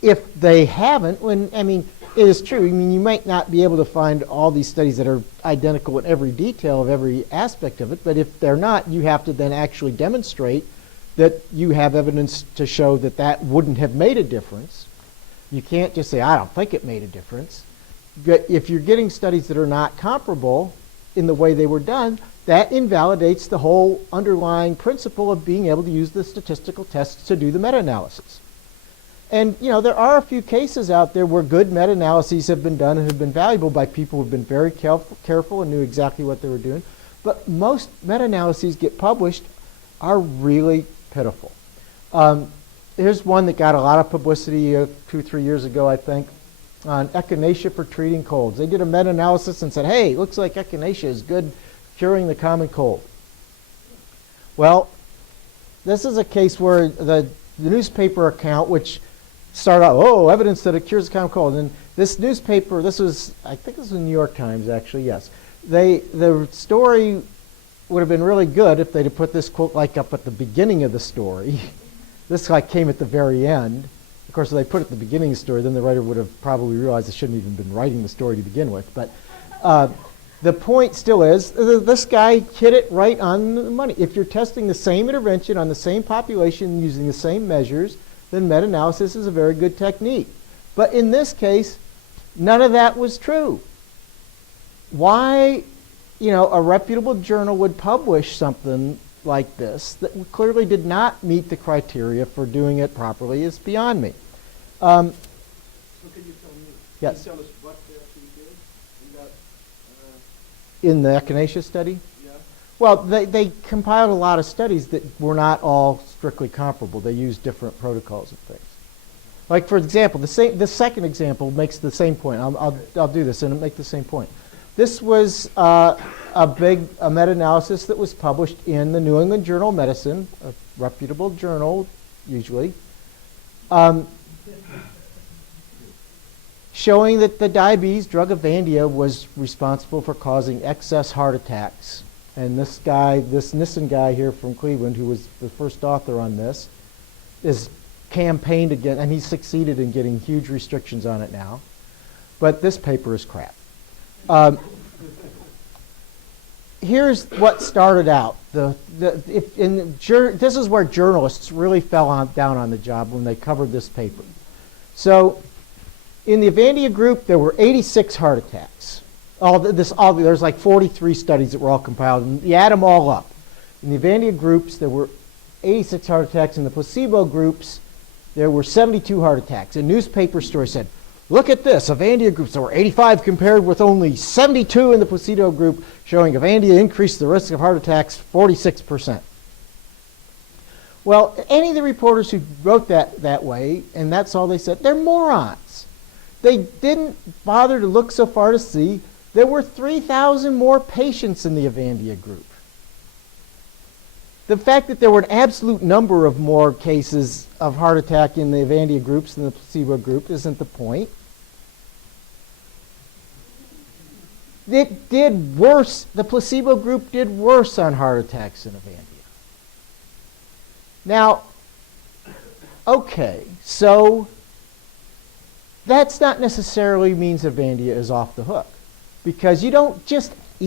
if they haven't, it is true. I mean, you might not be able to find all these studies that are identical in every detail of every aspect of it, but if they're not, you have to then actually demonstrate that you have evidence to show that that wouldn't have made a difference. You can't just say, I don't think it made a difference. But if you're getting studies that are not comparable in the way they were done, that invalidates the whole underlying principle of being able to use the statistical tests to do the meta-analysis. And there are a few cases out there where good meta-analyses have been done and have been valuable by people who have been very careful and knew exactly what they were doing. But most meta-analyses get published are really pitiful. Here's one that got a lot of publicity 2 or 3 years ago, I think, on echinacea for treating colds. They did a meta-analysis and said, hey, it looks like echinacea is good curing the common cold. Well, this is a case where the newspaper account, which started out, oh, evidence that it cures the common cold. And this newspaper, I think this was the New York Times, actually, yes. The story would have been really good if they'd have put this quote up at the beginning of the story. This came at the very end. Of course, if they put it at the beginning of the story, then the writer would have probably realized they shouldn't have even been writing the story to begin with. But the point still is, this guy hit it right on the money. If you're testing the same intervention on the same population using the same measures, then meta-analysis is a very good technique. But in this case, none of that was true. Why, a reputable journal would publish something like this that clearly did not meet the criteria for doing it properly is beyond me. So can you tell me? Yes. Can you tell us what they actually did in that? In the echinacea study? Yeah. Well, they compiled a lot of studies that were not all strictly comparable. They used different protocols and things. Like, for example, the second example makes the same point. I'll do this and make the same point. This was a meta-analysis that was published in the New England Journal of Medicine, a reputable journal usually, showing that the diabetes drug Avandia was responsible for causing excess heart attacks. And this Nissen guy here from Cleveland, who was the first author on this, is campaigned again, and he's succeeded in getting huge restrictions on it now. But this paper is crap. Here's what started out. This is where journalists really fell down on the job when they covered this paper. So in the Avandia group, there were 86 heart attacks. There's like 43 studies that were all compiled, and you add them all up. In the Avandia groups, there were 86 heart attacks. In the placebo groups, there were 72 heart attacks. A newspaper story said, look at this, Avandia groups, there were 85 compared with only 72 in the placebo group, showing Avandia increased the risk of heart attacks 46%. Well, any of the reporters who wrote that way, and that's all they said, they're morons. They didn't bother to look so far to see there were 3,000 more patients in the Avandia group. The fact that there were an absolute number of more cases of heart attack in the Avandia groups than the placebo group isn't the point. It did worse. The placebo group did worse on heart attacks than Avandia. Now, okay, so that's not necessarily means Avandia is off the hook, because you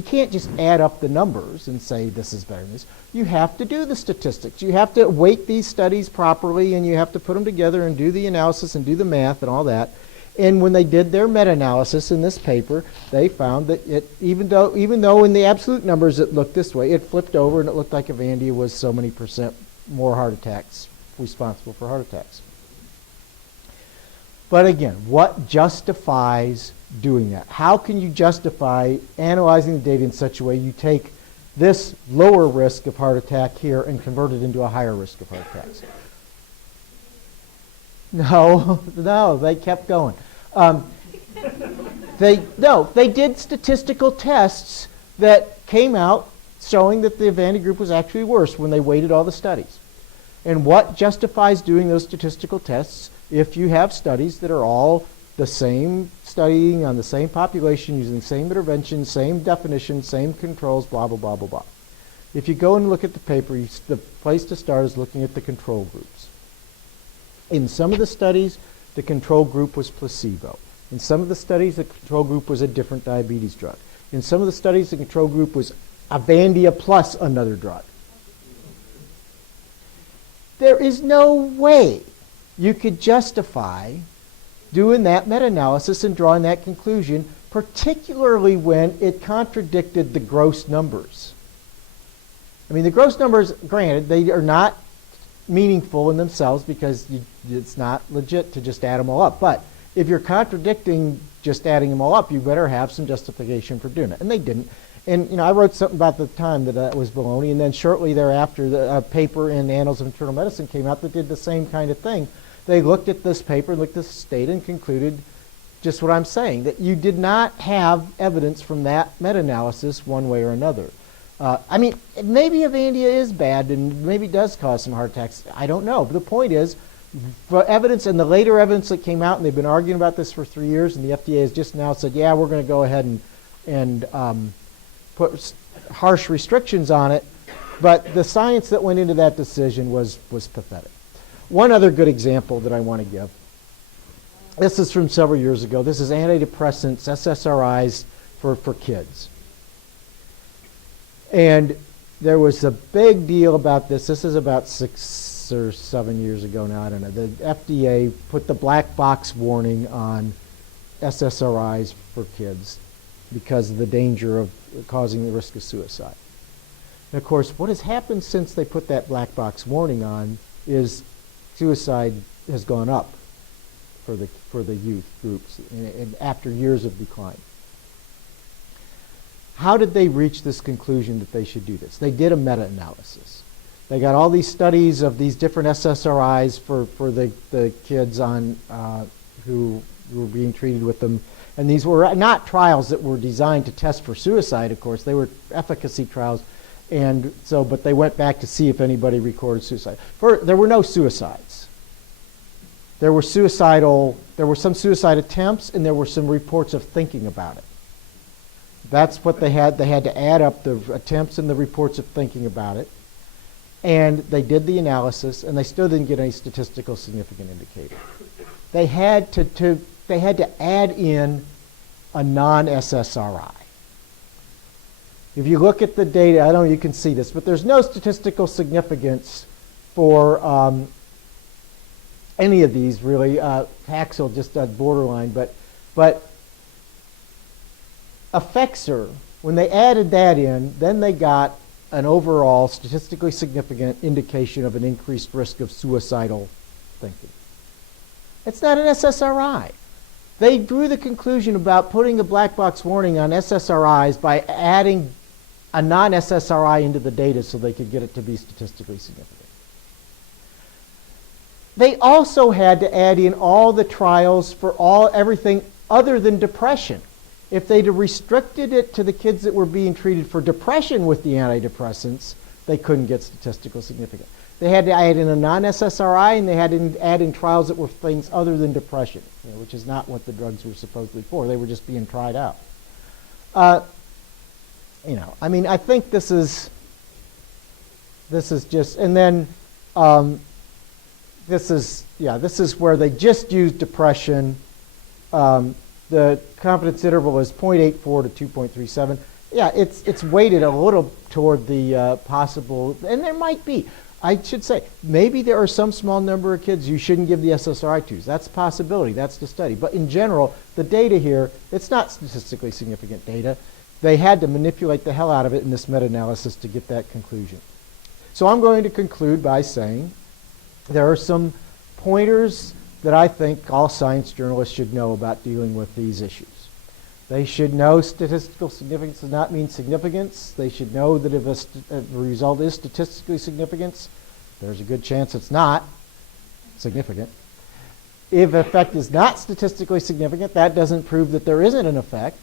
can't just add up the numbers and say this is better than this. You have to do the statistics. You have to weight these studies properly, and you have to put them together and do the analysis and do the math and all that. And when they did their meta-analysis in this paper, they found that even though in the absolute numbers it looked this way, it flipped over and it looked like Avandia was so many percent more heart attacks, responsible for heart attacks. But again, what justifies doing that? How can you justify analyzing the data in such a way you take this lower risk of heart attack here and convert it into a higher risk of heart attacks? No, they kept going. They did statistical tests that came out showing that the Avandia group was actually worse when they weighted all the studies. And what justifies doing those statistical tests if you have studies that are all the same, studying on the same population, using the same intervention, same definition, same controls, blah, blah, blah, blah, blah. If you go and look at the paper, the place to start is looking at the control groups. In some of the studies, the control group was placebo. In some of the studies, the control group was a different diabetes drug. In some of the studies, the control group was Avandia plus another drug. There is no way you could justify doing that meta-analysis and drawing that conclusion, particularly when it contradicted the gross numbers. I mean, the gross numbers, granted, they are not meaningful in themselves because it's not legit to just add them all up. But if you're contradicting just adding them all up, you better have some justification for doing it. And they didn't. And I wrote something about the time that was baloney, and then shortly thereafter, a paper in Annals of Internal Medicine came out that did the same kind of thing. They looked at this paper, looked at this data, and concluded just what I'm saying, that you did not have evidence from that meta-analysis one way or another. I mean, maybe Avandia is bad and maybe does cause some heart attacks. I don't know. But the point is, for evidence and the later evidence that came out, and they've been arguing about this for 3 years, and the FDA has just now said, yeah, we're going to go ahead and put harsh restrictions on it. But the science that went into that decision was pathetic. One other good example that I want to give. This is from several years ago. This is antidepressants, SSRIs for kids. And there was a big deal about this. This is about 6 or 7 years ago now. I don't know. The FDA put the black box warning on SSRIs for kids because of the danger of causing the risk of suicide. And of course, what has happened since they put that black box warning on is suicide has gone up for the youth groups and after years of decline. How did they reach this conclusion that they should do this? They did a meta-analysis. They got all these studies of these different SSRIs for the kids on who were being treated with them. And these were not trials that were designed to test for suicide, of course. They were efficacy trials. And so, but they went back to see if anybody recorded suicide. There were no suicides. There were some suicide attempts, and there were some reports of thinking about it. That's what they had. They had to add up the attempts and the reports of thinking about it. And they did the analysis, and they still didn't get any statistical significant indicator. They had to add in a non-SSRI. If you look at the data, I don't know if you can see this, but there's no statistical significance for any of these, really. Paxil just at borderline, but Effexor, when they added that in, then they got an overall statistically significant indication of an increased risk of suicidal thinking. It's not an SSRI. They drew the conclusion about putting a black box warning on SSRIs by adding a non-SSRI into the data so they could get it to be statistically significant. They also had to add in all the trials for everything other than depression. If they'd have restricted it to the kids that were being treated for depression with the antidepressants, they couldn't get statistical significance. They had to add in a non-SSRI, and they had to add in trials that were things other than depression, which is not what the drugs were supposedly for. They were just being tried out. I mean, I think this is just, and then this is where they just used depression. The confidence interval is 0.84 to 2.37. Yeah, it's weighted a little toward the possible, and there might be. I should say, maybe there are some small number of kids you shouldn't give the SSRI to. That's a possibility. That's the study. But in general, the data here, it's not statistically significant data. They had to manipulate the hell out of it in this meta-analysis to get that conclusion. So I'm going to conclude by saying there are some pointers that I think all science journalists should know about dealing with these issues. They should know statistical significance does not mean significance. They should know that if a result is statistically significant, there's a good chance it's not significant. If effect is not statistically significant, that doesn't prove that there isn't an effect.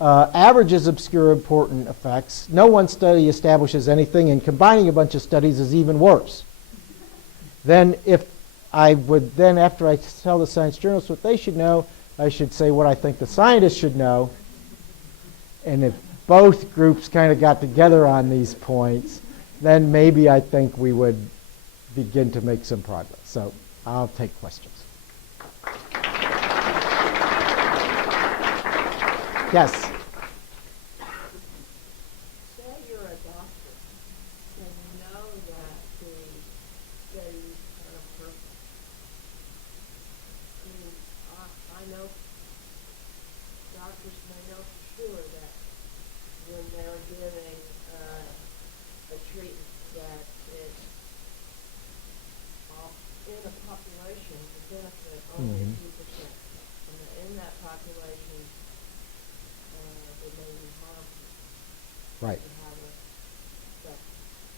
Averages obscure important effects. No one study establishes anything, and combining a bunch of studies is even worse. Then after I tell the science journalists what they should know, I should say what I think the scientists should know. And if both groups kind of got together on these points, then maybe I think we would begin to make some progress. So I'll take questions. Yes. Say you're a doctor and you know that the studies are perfect. I mean, I know doctors may know for sure that when they're giving a treatment that it's in a population to benefit only a few percent. And that in that population, it may be harmful. Right. To have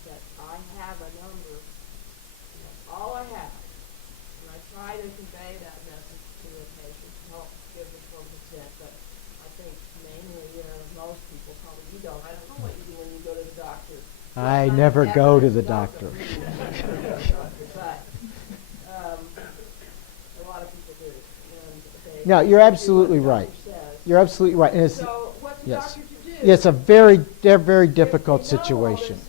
that I have a number, and that's all I have. And I try to convey that message to the patient to help give the 1%, but I think mainly most people probably, you don't. I don't know what you do when you go to the doctor. I never go to the doctor. But a lot of people do. And No, you're absolutely right. You're absolutely right. And it's, so what's the yes. doctor to do? It's a very difficult situation.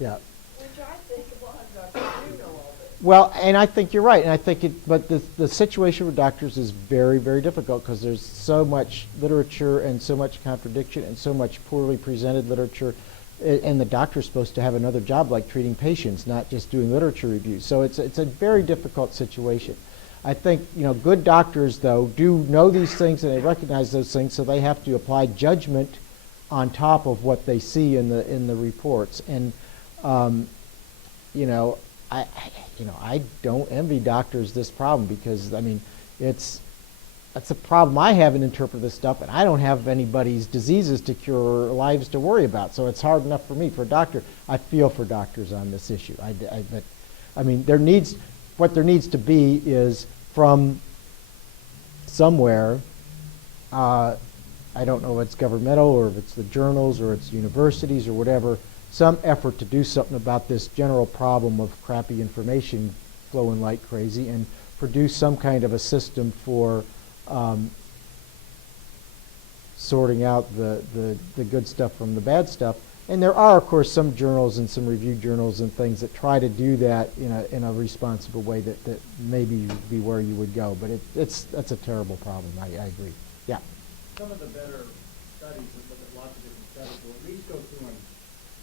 Yeah. Which I think a lot of doctors do know all this. Well, and I think you're right. And I think but the situation with doctors is very difficult because there's so much literature and so much contradiction and so much poorly presented literature. And the doctor's supposed to have another job like treating patients, not just doing literature reviews. So it's a very difficult situation. I think, good doctors, though, do know these things and they recognize those things, so they have to apply judgment on top of what they see in the reports. And I don't envy doctors this problem because that's a problem. I haven't interpreted this stuff, and I don't have anybody's diseases to cure or lives to worry about. So it's hard enough for me. For a doctor, I feel for doctors on this issue. What there needs to be is from somewhere. I don't know if it's governmental or if it's the journals or it's universities or whatever. Some effort to do something about this general problem of crappy information flowing like crazy, and produce some kind of a system for sorting out the good stuff from the bad stuff. And there are, of course, some journals and some review journals and things that try to do that in a responsible way that maybe be where you would go. But that's a terrible problem. I agree. Yeah. Some of the better studies that look at lots of different studies will at least go through and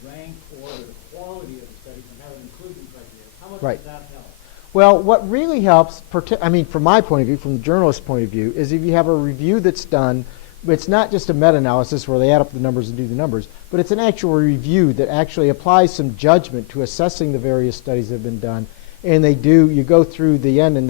rank order the quality of the studies and have an inclusion criteria. How much Right. does that help? Well, what really helps, from my point of view, from the journalist's point of view, is if you have a review that's done, it's not just a meta-analysis where they add up the numbers and do the numbers, but it's an actual review that actually applies some judgment to assessing the various studies that have been done. And you go through the end and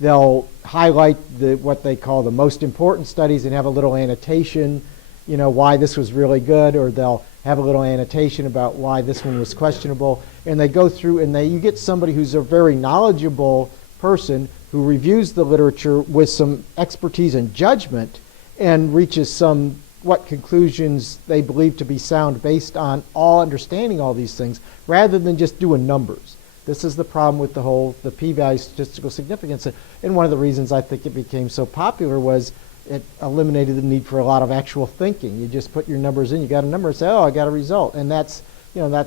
they'll highlight what they call the most important studies and have a little annotation, why this was really good, or they'll have a little annotation about why this one was questionable. And they go through and you get somebody who's a very knowledgeable person who reviews the literature with some expertise and judgment and reaches what conclusions they believe to be sound based on understanding all these things, rather than just doing numbers. This is the problem with the p-value statistical significance. And one of the reasons I think it became so popular was it eliminated the need for a lot of actual thinking. You just put your numbers in, you got a number, and say, oh, I got a result. And that's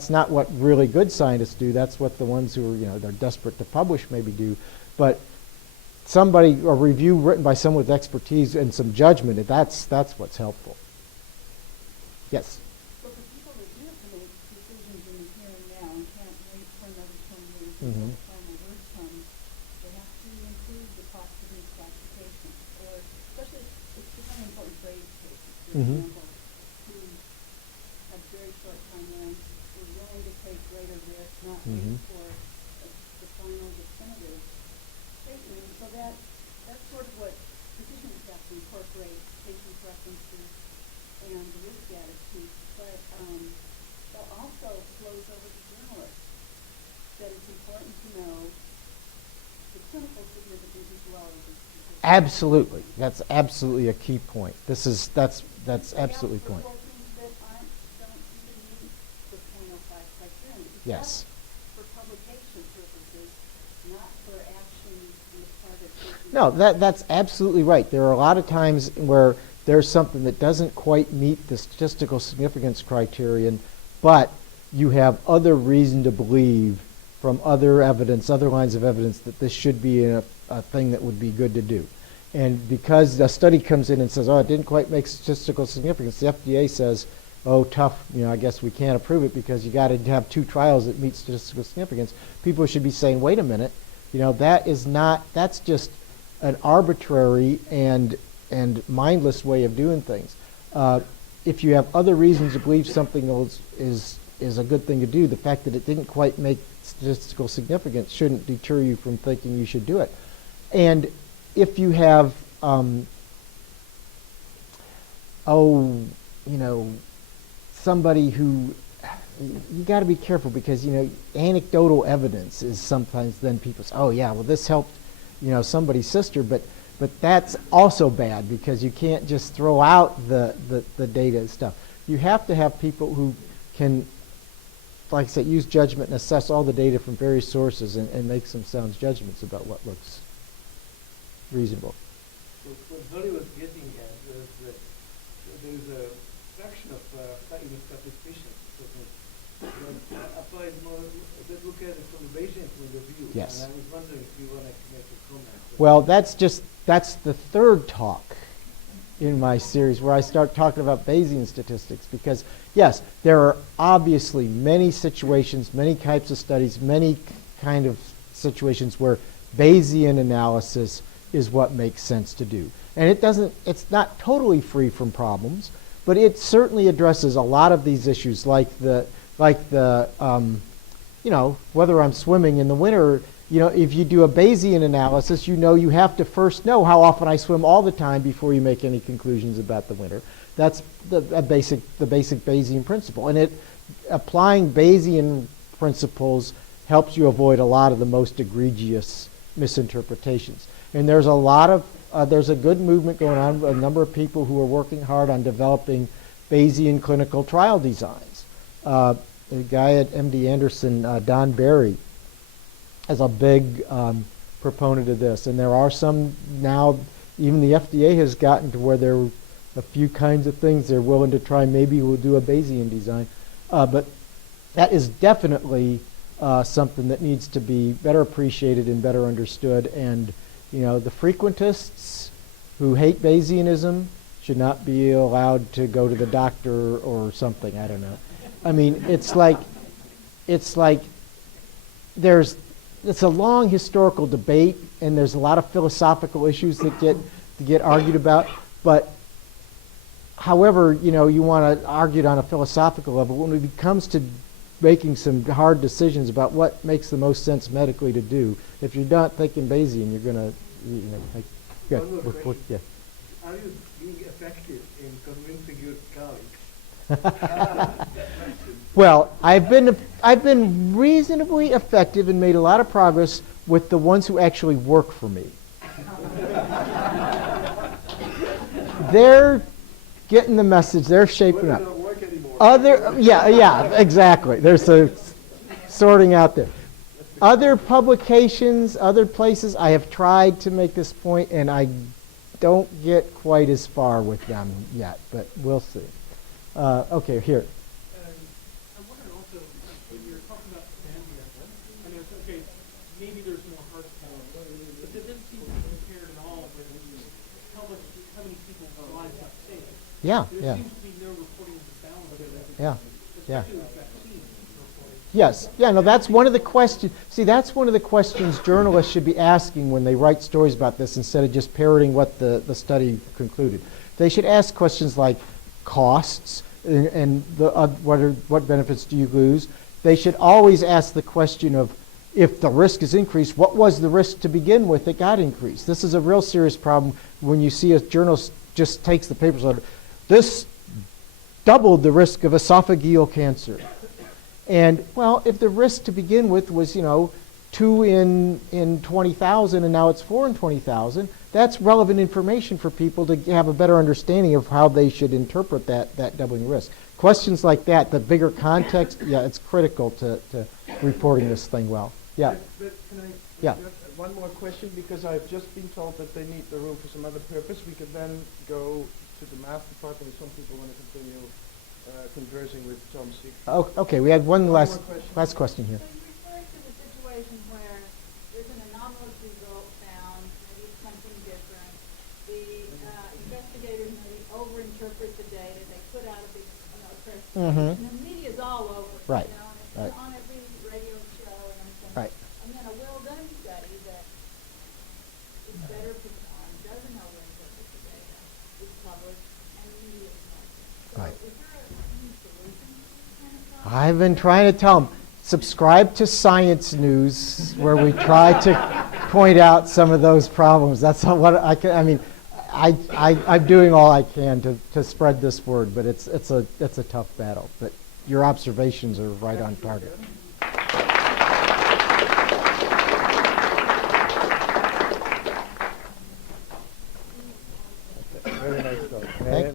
not what really good scientists do. That's what the ones who are, they're desperate to publish maybe do. But a review written by someone with expertise and some judgment, that's what's helpful. Yes? So for people that do have to make decisions in the here and now and can't wait for another 20 years Mhm. until the final word comes, they have to include the cost of these classifications. Or especially, it's becoming important for age patients, for Mhm. example, who have very short timelines, who are willing to take greater risks, not Mhm. wait for the final definitive statement. So that's sort of what physicians have to incorporate, patient preferences and the risk attitude, but that also flows over to journalists, that it's important to know the clinical significance as well as the statistical. Absolutely. That's absolutely a key point. That's absolutely the point. That don't even meet the .05 criterion. Because Yes. that's for publication purposes, not for action on the part of patients. No, that's absolutely right. There are a lot of times where there's something that doesn't quite meet the statistical significance criterion, but you have other reason to believe from other evidence, other lines of evidence, that this should be a thing that would be good to do. And because the study comes in and says, oh, it didn't quite make statistical significance, the FDA says, oh, tough, I guess we can't approve it because you got to have 2 trials that meet statistical significance. People should be saying, wait a minute, that's just an arbitrary and mindless way of doing things. If you have other reasons to believe something is a good thing to do, the fact that it didn't quite make statistical significance shouldn't deter you from thinking you should do it. And if you have, somebody who, you got to be careful because, anecdotal evidence is sometimes then people say, oh yeah, well this helped, somebody's sister, but that's also bad because you can't just throw out the data and stuff. You have to have people who can, like I said, use judgment and assess all the data from various sources and make some sound judgments about what looks reasonable. So what Holly was getting at was that there's a fraction of even statisticians that applies more, that look at it from the Bayesian point of view. Yes. And I was wondering if you want to make a comment. Well, that's the third talk in my series where I start talking about Bayesian statistics because, yes, there are obviously many situations, many types of studies, many kind of situations where Bayesian analysis is what makes sense to do. And it's not totally free from problems, but it certainly addresses a lot of these issues like whether I'm swimming in the winter, if you do a Bayesian analysis, you have to first know how often I swim all the time before you make any conclusions about the winter. That's the basic Bayesian principle. And applying Bayesian principles helps you avoid a lot of the most egregious misinterpretations. And there's a good movement going on, a number of people who are working hard on developing Bayesian clinical trial designs. A guy at MD Anderson, Don Barry, is a big proponent of this. And there are some now, even the FDA has gotten to where there are a few kinds of things they're willing to try. Maybe we'll do a Bayesian design. But that is definitely something that needs to be better appreciated and better understood. And the frequentists who hate Bayesianism should not be allowed to go to the doctor or something. I don't know. I mean, it's like it's a long historical debate, and there's a lot of philosophical issues that get argued about. But however, you want to argue it on a philosophical level, when it comes to making some hard decisions about what makes the most sense medically to do, if you're not thinking Bayesian, you're going to, yeah. One more question. Yeah. Are you being effective in convincing your colleagues? Well, I've been reasonably effective and made a lot of progress with the ones who actually work for me. They're getting the message. They're shaping up. Don't work anymore. Yeah, exactly. There's a sorting out there. Other publications, other places, I have tried to make this point, and I don't get quite as far with them yet, but we'll see. Okay, here. I wonder also, when you're talking about Zambia, I know it's okay, maybe there's more horsepower, but that doesn't seem to be compared at all with how many people's lives got saved. Yeah, There yeah. seems to be no reporting of the balance of it. Yeah, yeah. Especially with vaccine reporting. Yes. Yeah, no, that's one of the questions. See, that's one of the questions journalists should be asking when they write stories about this instead of just parroting what the study concluded. They should ask questions like costs and what benefits do you lose. They should always ask the question of if the risk is increased, what was the risk to begin with that got increased? This is a real serious problem when you see a journalist just takes the papers out. This doubled the risk of esophageal cancer. And, well, if the risk to begin with was, 2 in 20,000 and now it's 4 in 20,000, that's relevant information for people to have a better understanding of how they should interpret that doubling risk. Questions like that, the bigger context, yeah, it's critical to reporting this thing well. Yeah. But can I Yeah. have one more question? Because I've just been told that they need the room for some other purpose. We could then go to the math department if some people want to continue conversing with Tom Siegfried. Oh, okay, we had one One last more question. question here. So you refer to the situation where there's an anomalous result found, maybe it's something different, the investigators maybe overinterpret the data. They put out a big, press Mhm. release, and the media's all over it, Right, and it's right. on every radio show and everything. Right. And then a well-done study that is better performed, doesn't overinterpret the data, is published, and the media ignores it. So Right. is there any solution to this kind of problem? I've been trying to tell them, subscribe to Science News, where we try to point out some of those problems. That's not what I can. I mean, I'm doing all I can to spread this word, but it's a tough battle. But your observations are right on target.